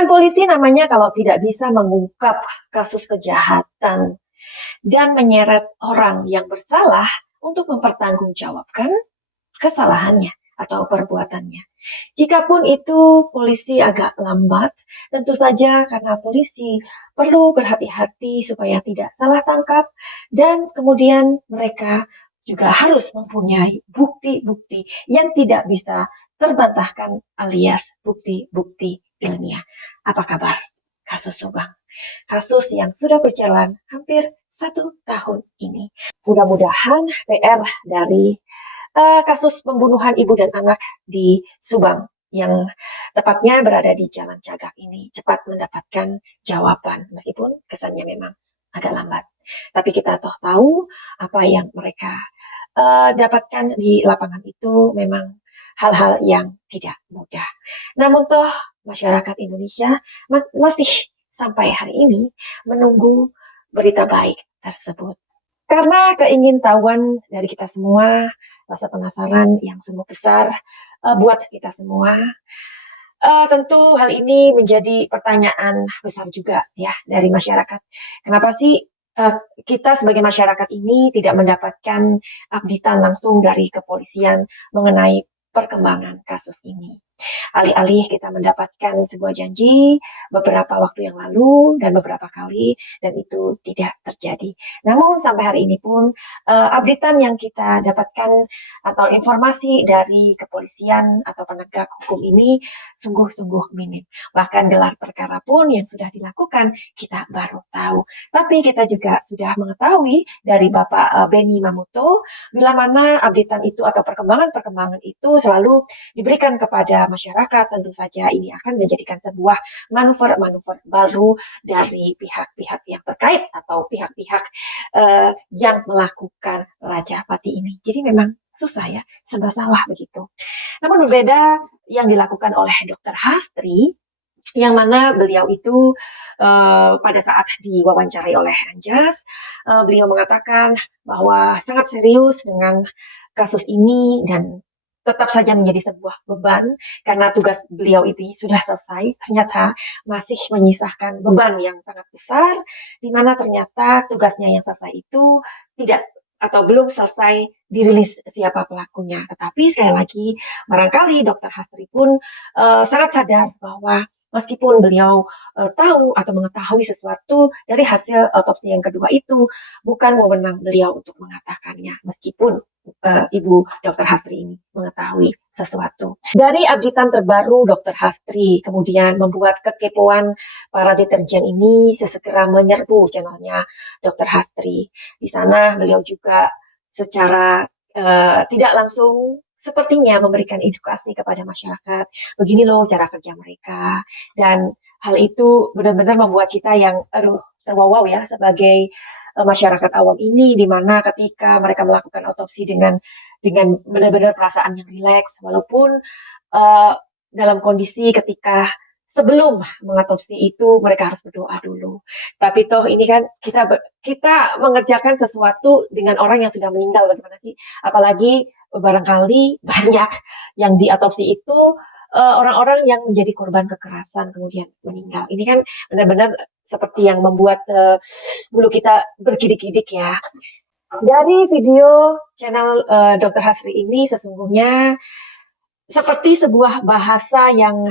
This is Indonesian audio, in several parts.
Bukan polisi namanya kalau tidak bisa mengungkap kasus kejahatan dan menyeret orang yang bersalah untuk mempertanggungjawabkan kesalahannya atau perbuatannya. Jikapun itu polisi agak lambat, tentu saja karena polisi perlu berhati-hati supaya tidak salah tangkap dan kemudian mereka juga harus mempunyai bukti-bukti yang tidak bisa terbantahkan alias bukti-bukti ilmiah. Apa kabar kasus Subang? Kasus yang sudah berjalan hampir 1 tahun ini. Mudah-mudahan PR dari kasus pembunuhan ibu dan anak di Subang yang tepatnya berada di Jalan Cagak ini cepat mendapatkan jawaban meskipun kesannya memang agak lambat. Tapi kita toh tahu apa yang mereka dapatkan di lapangan itu memang hal-hal yang tidak mudah. Namun toh masyarakat Indonesia masih sampai hari ini menunggu berita baik tersebut. Karena keingintahuan dari kita semua, rasa penasaran yang sungguh besar buat kita semua, tentu hal ini menjadi pertanyaan besar juga ya dari masyarakat. Kenapa sih kita sebagai masyarakat ini tidak mendapatkan updatean langsung dari kepolisian mengenai perkembangan kasus ini? Alih-alih kita mendapatkan sebuah janji beberapa waktu yang lalu dan beberapa kali dan itu tidak terjadi. Namun sampai hari ini pun updatean yang kita dapatkan atau informasi dari kepolisian atau penegak hukum ini sungguh-sungguh minim. Bahkan gelar perkara pun yang sudah dilakukan kita baru tahu. Tapi kita juga sudah mengetahui dari Bapak Benny Mamoto bila mana updatean itu atau perkembangan-perkembangan itu selalu diberikan kepada masyarakat. Tentu saja ini akan menjadikan sebuah manuver-manuver baru dari pihak-pihak yang terkait atau pihak-pihak yang melakukan Raja Pati ini. Jadi memang susah ya, serba salah begitu. Namun berbeda yang dilakukan oleh Dr. Hastri, yang mana beliau itu pada saat diwawancarai oleh Anjas, beliau mengatakan bahwa sangat serius dengan kasus ini dan tetap saja menjadi sebuah beban karena tugas beliau ini sudah selesai, ternyata masih menyisakan beban yang sangat besar, di mana ternyata tugasnya yang selesai itu tidak atau belum selesai dirilis siapa pelakunya. Tetapi sekali lagi, barangkali Dr. Hastri pun sangat sadar bahwa meskipun beliau tahu atau mengetahui sesuatu dari hasil otopsi yang kedua itu, bukan wewenang beliau untuk mengatakannya, meskipun Ibu Dr. Hastri ini mengetahui sesuatu. Dari updatean terbaru Dr. Hastri kemudian membuat kekepoan para deterjen ini sesegera menyerbu channelnya Dr. Hastri. Di sana beliau juga secara tidak langsung sepertinya memberikan edukasi kepada masyarakat. Begini loh cara kerja mereka. Dan hal itu benar-benar membuat kita yang terwowow ya sebagai masyarakat awam ini, di mana ketika mereka melakukan otopsi dengan benar-benar perasaan yang rileks, walaupun dalam kondisi ketika sebelum mengotopsi itu mereka harus berdoa dulu. Tapi toh ini kan kita mengerjakan sesuatu dengan orang yang sudah meninggal, bagaimana sih? Apalagi barangkali banyak yang diotopsi itu orang-orang yang menjadi korban kekerasan kemudian meninggal. Ini kan benar-benar seperti yang membuat bulu kita bergidik-gidik ya. Dari video channel Dr. Hasri ini sesungguhnya seperti sebuah bahasa yang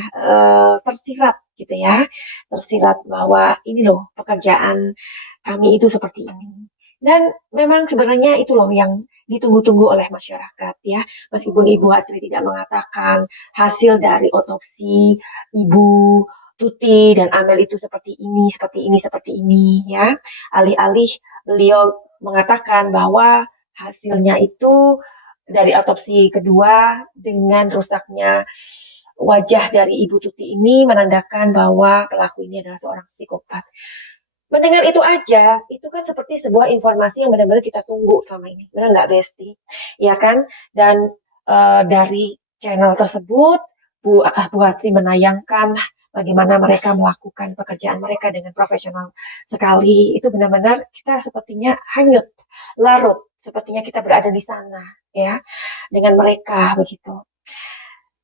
tersirat gitu ya, tersirat bahwa ini loh pekerjaan kami itu seperti ini. Dan memang sebenarnya itu loh yang ditunggu-tunggu oleh masyarakat ya, meskipun Ibu Hasri tidak mengatakan hasil dari otopsi Ibu Tuti dan Amel itu seperti ini, seperti ini, seperti ini ya. Alih-alih beliau mengatakan bahwa hasilnya itu dari otopsi kedua dengan rusaknya wajah dari Ibu Tuti ini menandakan bahwa pelaku ini adalah seorang psikopat. Mendengar itu aja, itu kan seperti sebuah informasi yang benar-benar kita tunggu selama ini. Benar nggak, Besti? Ya kan? Dan dari channel tersebut, Bu Hasri menayangkan bagaimana mereka melakukan pekerjaan mereka dengan profesional sekali. Itu benar-benar kita sepertinya hanyut, larut. Sepertinya kita berada di sana, ya, dengan mereka begitu.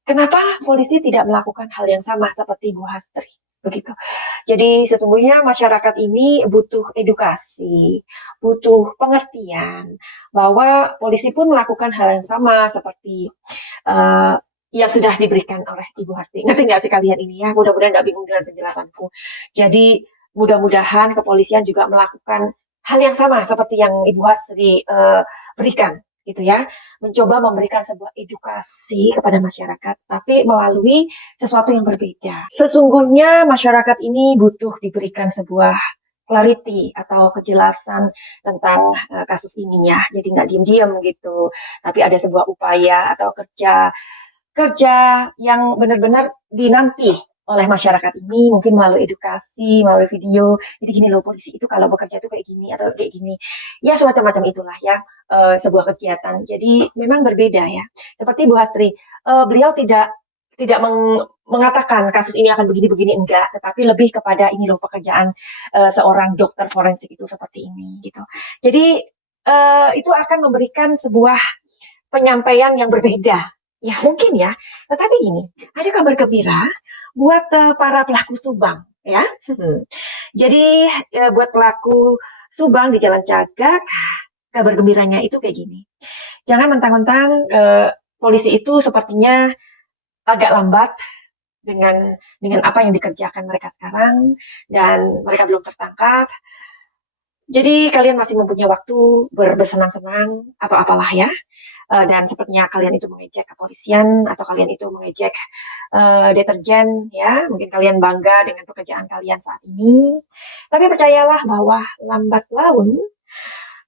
Kenapa polisi tidak melakukan hal yang sama seperti Bu Hasri? begitu. Jadi sesungguhnya masyarakat ini butuh edukasi, butuh pengertian bahwa polisi pun melakukan hal yang sama seperti uh, yang sudah diberikan oleh Ibu Harti. Ngerti nggak sih kalian ini ya? Mudah-mudahan nggak bingung dengan penjelasanku. Jadi mudah-mudahan kepolisian juga melakukan hal yang sama seperti yang Ibu Hasri berikan, gitu ya, mencoba memberikan sebuah edukasi kepada masyarakat, tapi melalui sesuatu yang berbeda. Sesungguhnya masyarakat ini butuh diberikan sebuah clarity atau kejelasan tentang kasus ini ya. Jadi nggak diam-diam gitu, tapi ada sebuah upaya atau kerja kerja yang benar-benar dinanti oleh masyarakat ini, mungkin melalui edukasi, melalui video. Jadi gini loh, polisi itu kalau bekerja tuh kayak gini atau kayak gini. Ya semacam-macam itulah ya, sebuah kegiatan. Jadi memang berbeda ya. Seperti Bu Hastri, beliau tidak tidak mengatakan kasus ini akan begini-begini, enggak, tetapi lebih kepada ini loh pekerjaan seorang dokter forensik itu seperti ini gitu. Jadi itu akan memberikan sebuah penyampaian yang berbeda. Ya mungkin ya, tetapi ini ada kabar gembira buat para pelaku Subang ya. Jadi buat pelaku Subang di Jalan Cagak, kabar gembiranya itu kayak gini. Jangan mentang-mentang polisi itu sepertinya agak lambat dengan apa yang dikerjakan mereka sekarang dan mereka belum tertangkap. Jadi kalian masih mempunyai waktu bersenang-senang atau apalah ya. Dan sepertinya kalian itu mengejek kepolisian atau kalian itu mengejek deterjen ya, mungkin kalian bangga dengan pekerjaan kalian saat ini, tapi percayalah bahwa lambat laun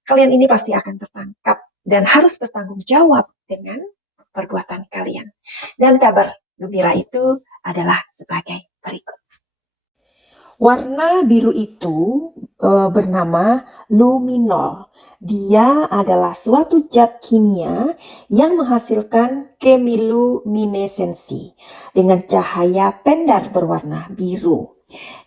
kalian ini pasti akan tertangkap dan harus bertanggung jawab dengan perbuatan kalian. Dan kabar gembira itu adalah sebagai berikut. Warna biru itu bernama luminol. Dia adalah suatu zat kimia yang menghasilkan kemiluminesensi dengan cahaya pendar berwarna biru.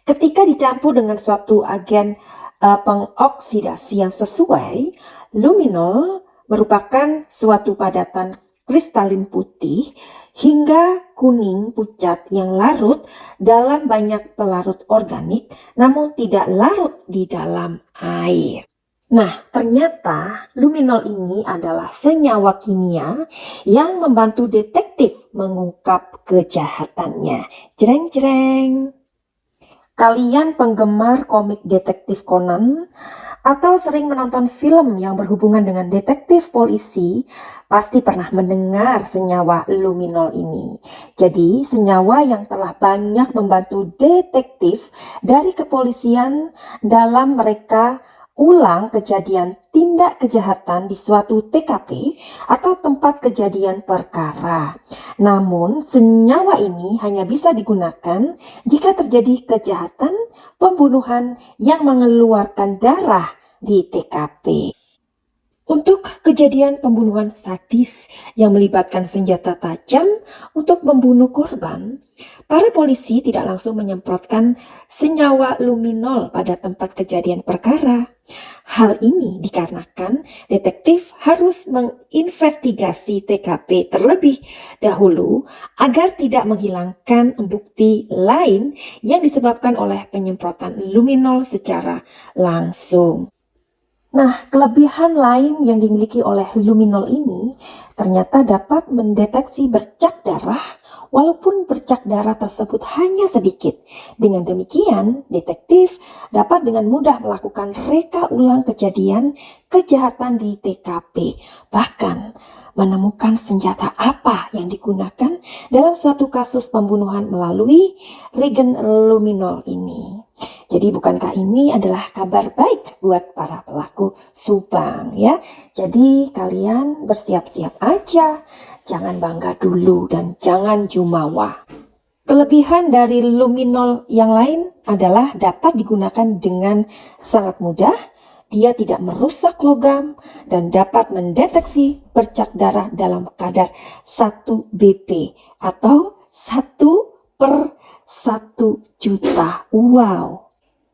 Ketika dicampur dengan suatu agen pengoksidasi yang sesuai, luminol merupakan suatu padatan kristalin putih hingga kuning pucat yang larut dalam banyak pelarut organik namun tidak larut di dalam air. Nah, ternyata luminol ini adalah senyawa kimia yang membantu detektif mengungkap kejahatannya. Jreng-jreng. Kalian penggemar komik detektif Conan atau sering menonton film yang berhubungan dengan detektif polisi, pasti pernah mendengar senyawa luminol ini. Jadi, senyawa yang telah banyak membantu detektif dari kepolisian dalam mereka ulang kejadian tindak kejahatan di suatu TKP atau tempat kejadian perkara. Namun, senyawa ini hanya bisa digunakan jika terjadi kejahatan pembunuhan yang mengeluarkan darah di TKP. Untuk kejadian pembunuhan sadis yang melibatkan senjata tajam untuk membunuh korban, para polisi tidak langsung menyemprotkan senyawa luminol pada tempat kejadian perkara. Hal ini dikarenakan detektif harus menginvestigasi TKP terlebih dahulu agar tidak menghilangkan bukti lain yang disebabkan oleh penyemprotan luminol secara langsung. Nah, kelebihan lain yang dimiliki oleh luminol ini ternyata dapat mendeteksi bercak darah walaupun bercak darah tersebut hanya sedikit. Dengan demikian, detektif dapat dengan mudah melakukan reka ulang kejadian kejahatan di TKP. Bahkan menemukan senjata apa yang digunakan dalam suatu kasus pembunuhan melalui regen luminol ini. Jadi bukankah ini adalah kabar baik buat para pelaku Subang ya? Jadi kalian bersiap-siap aja, jangan bangga dulu dan jangan jumawa. Kelebihan dari luminol yang lain adalah dapat digunakan dengan sangat mudah, dia tidak merusak logam dan dapat mendeteksi bercak darah dalam kadar 1 BP atau 1/1.000.000. Wow.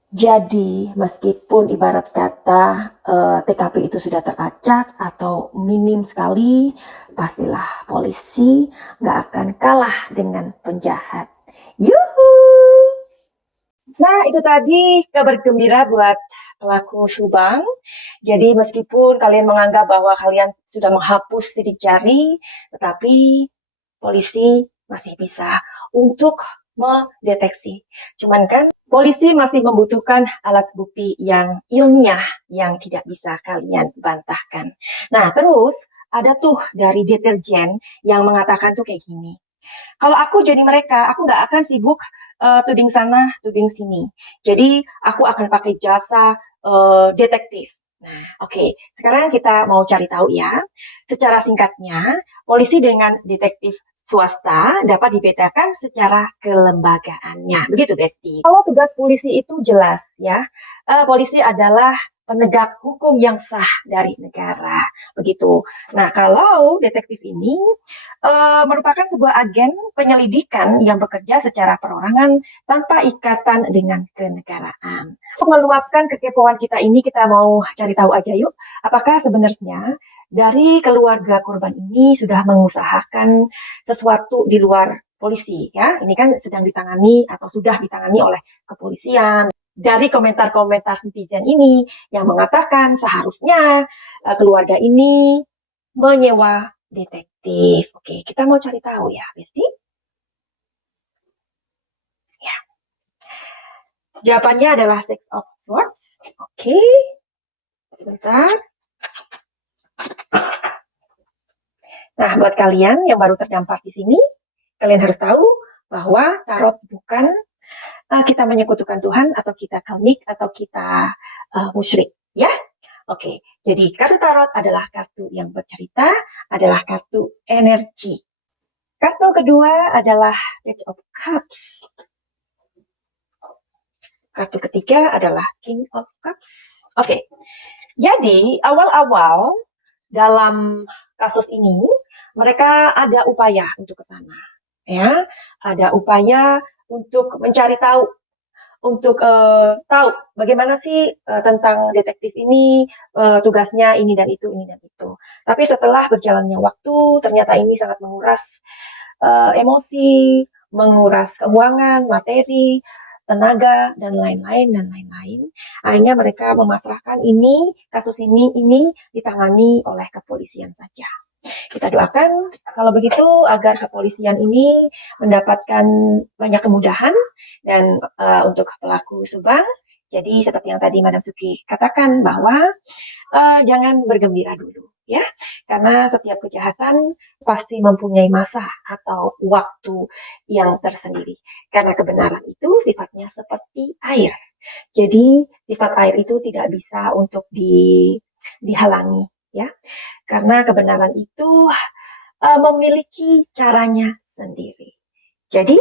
Jadi meskipun ibarat kata TKP itu sudah teracak atau minim sekali, pastilah polisi nggak akan kalah dengan penjahat. Yuhu! Nah, itu tadi kabar gembira buat pelaku Subang. Jadi meskipun kalian menganggap bahwa kalian sudah menghapus sidik jari, tetapi polisi masih bisa untuk mendeteksi. Cuman kan polisi masih membutuhkan alat bukti yang ilmiah yang tidak bisa kalian bantahkan. Nah, terus ada tuh dari deterjen yang mengatakan tuh kayak gini. Kalau aku jadi mereka, aku nggak akan sibuk tuding sana, tuding sini. Jadi aku akan pakai jasa detektif. Nah, oke. Sekarang kita mau cari tahu ya. Secara singkatnya, polisi dengan detektif swasta dapat dibedakan secara kelembagaannya. Begitu, Besti. Kalau tugas polisi itu jelas ya. Polisi adalah penegak hukum yang sah dari negara. Begitu. Nah, kalau detektif ini merupakan sebuah agen penyelidikan yang bekerja secara perorangan tanpa ikatan dengan kenegaraan. Untuk meluapkan kekepoan kita ini, kita mau cari tahu aja yuk, apakah sebenarnya dari keluarga korban ini sudah mengusahakan sesuatu di luar polisi ya. Ini kan sedang ditangani atau sudah ditangani oleh kepolisian. Dari komentar-komentar netizen ini yang mengatakan seharusnya keluarga ini menyewa detektif. Oke, kita mau cari tahu ya, Besti. Ya, jawabannya adalah Six of Swords. Oke, sebentar. Nah, buat kalian yang baru terdampar di sini, kalian harus tahu bahwa tarot bukan kita menyekutukan Tuhan atau kita kelmik atau kita musyrik, ya. Oke, jadi kartu tarot adalah kartu yang bercerita, adalah kartu energi. Kartu kedua adalah Page of Cups. Kartu ketiga adalah King of Cups. Oke, jadi awal-awal dalam kasus ini mereka ada upaya untuk ke sana, ya, ada upaya untuk mencari tahu, untuk tahu bagaimana sih tentang detektif ini, tugasnya ini dan itu, ini dan itu. Tapi setelah berjalannya waktu, ternyata ini sangat menguras emosi, menguras keuangan, materi, tenaga, dan lain-lain, dan lain-lain. Akhirnya mereka memasrahkan ini, kasus ini ditangani oleh kepolisian saja. Kita doakan kalau begitu agar kepolisian ini mendapatkan banyak kemudahan dan untuk pelaku Subang. Jadi seperti yang tadi Madam Suki katakan bahwa jangan bergembira dulu ya, karena setiap kejahatan pasti mempunyai masa atau waktu yang tersendiri. Karena kebenaran itu sifatnya seperti air. Jadi sifat air itu tidak bisa untuk dihalangi ya, karena kebenaran itu memiliki caranya sendiri. Jadi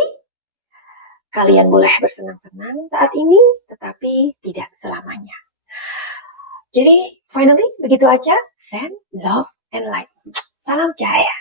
kalian boleh bersenang-senang saat ini, tetapi tidak selamanya. Jadi, finally, begitu aja. Send love and light. Salam cahaya.